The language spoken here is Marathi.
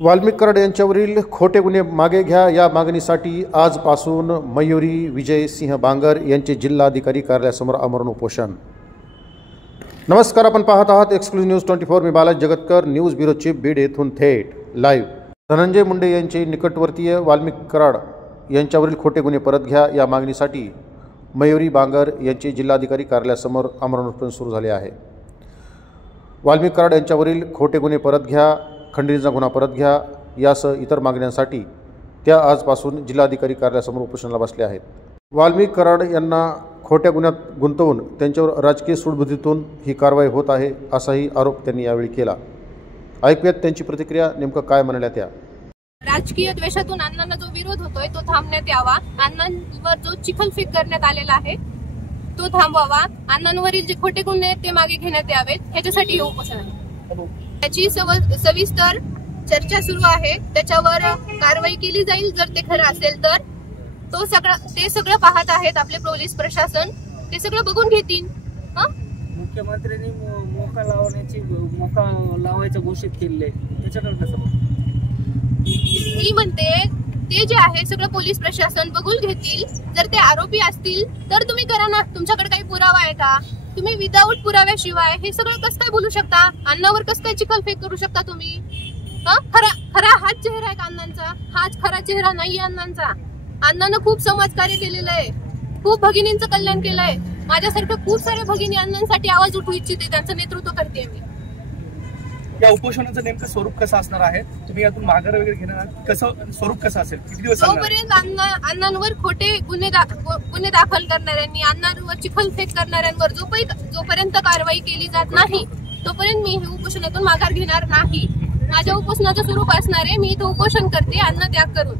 वाल्मिक कराड यांच्यावरील खोटे गुन्हे मागे घ्या या मागणीसाठी आजपासून मयुरी विजय सिंह बांगर यांचे जिल्हाधिकारी कार्यालयासमोर आमरण उपोषण। नमस्कार, आपण पाहत आहात एक्सक्लुझिव्ह न्यूज 24। मी Balaji जगतकर, news bureau chief, Beed येथून थेट लाईव्ह। धनंजय मुंडे यांचे निकटवर्तीय वाल्मिक कराड यांच्यावरील खोटे गुन्हे परत घ्या या मागणीसाठी मयुरी बांगर यांचे जिल्हाधिकारी कार्यालयासमोर आमरण उपोषण सुरू झाले आहे। वाल्मिक कराड यांच्यावरील खोटे गुन्हे परत घ्या, खंडणीचा गुन्हा परत घ्या यासह इतर मागण्यांसाठी त्या आजपासून जिल्हाधिकारी कार्यालयासमोर उपोषणाला बसले आहेत। वाल्मिक कराड यांना खोट्या गुन्ह्यात गुंतवून त्यांच्यावर राजकीय सूडबुद्धीतून ही कारवाई होत आहे असाही आरोप त्यांनी यावेळी केला। ऐकूयात त्यांची प्रतिक्रिया, नेमकं काय म्हणाल्या त्या। राजकीय द्वेषातून अण्णांना जो विरोध होतोय तो थांबण्यात यावा, अण्णांवर जो चिखलफेक करण्यात आलेला आहे तो थांबवावा, अण्णांवरील जे खोटे गुन्हे आहेत ते मागे घेण्यात यावेत, ह्याच्यासाठी हे उपोषण आहे। त्याची सविस्तर चर्चा सुरू आहे, त्याच्यावर कारवाई केली जाईल जर ते खरं असेल तर। ते सगळं पाहत आहेत आपले पोलीस प्रशासन, ते सगळं बघून घेतील। मुख्यमंत्र्यांनी मोका लावायचं घोषित केले, त्याच्याकडे कसं मी म्हणते ते जे आहे सगळं पोलीस प्रशासन बघून घेतील। जर ते आरोपी असतील तर तुम्ही करा ना, तुमच्याकडे काही पुरावा आहे का? तुम्ही विदाऊट पुराव्याशिवाय हे सगळं कसं काय बोलू शकता? अण्णावर कसं काय चिखलफेक करू शकता तुम्ही? खरा हाच चेहरा आहे का अण्णांचा? हाच खरा चेहरा नाही अण्णांचा। अण्णांना खूप समाजकार्य केलेलं आहे, खूप भगिनींचं कल्याण केलंय। माझ्यासारख्या खूप साऱ्या भगिनी अण्णांसाठी आवाज उठवू इच्छिते, त्यांचं नेतृत्व करते मी। या उपोषणाचं नेमकं स्वरूप कसं असणार आहे? तुम्ही यातून माघार वगैरे घेणार, कसं स्वरूप कसं असेल, किती दिवस? जोपर्यंत अण्णांवर खोटे गुन्हे दाखल करणाऱ्यांनी, अण्णांवर चिखलफेक करणाऱ्यांवर जोपर्यंत कारवाई केली जात नाही तोपर्यंत मी हे उपोषणातून माघार घेणार नाही। माझ्या उपोषणाचं स्वरूप असणार आहे, मी इथं उपोषण करते अन्न त्याग करून।